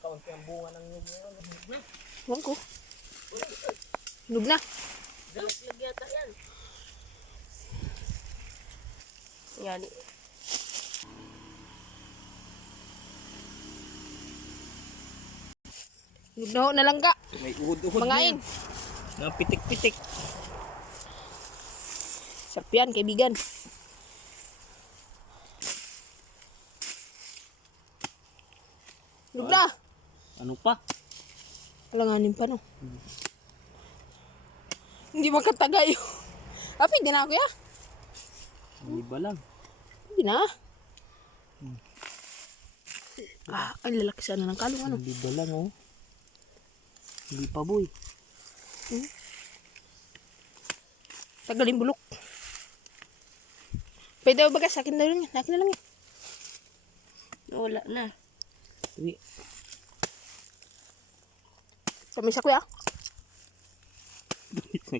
Kakaunti ang bunga ng nyug ngayon. Huwag ko. Hinog na. Dalaglag yata yan. Yan. Hinog na ho na langga. May uhod-uhod Mangain. Mga pitik-pitik. Sarap yan, kaibigan. Hinog na. Ano pa? Alanganin pa, no? Hindi makatagay. Api, hindi na ako ya. Hindi ba lang? Hindi na. Ay, lalaki sana ng kalong, ano? Hindi ba lang, oh. Hindi pa, boy. Tagalin bulok. Pwede ba bagas? Akin na lang yan. Akin na lang yan. Wala na. Uy. Sa misa, kuya. May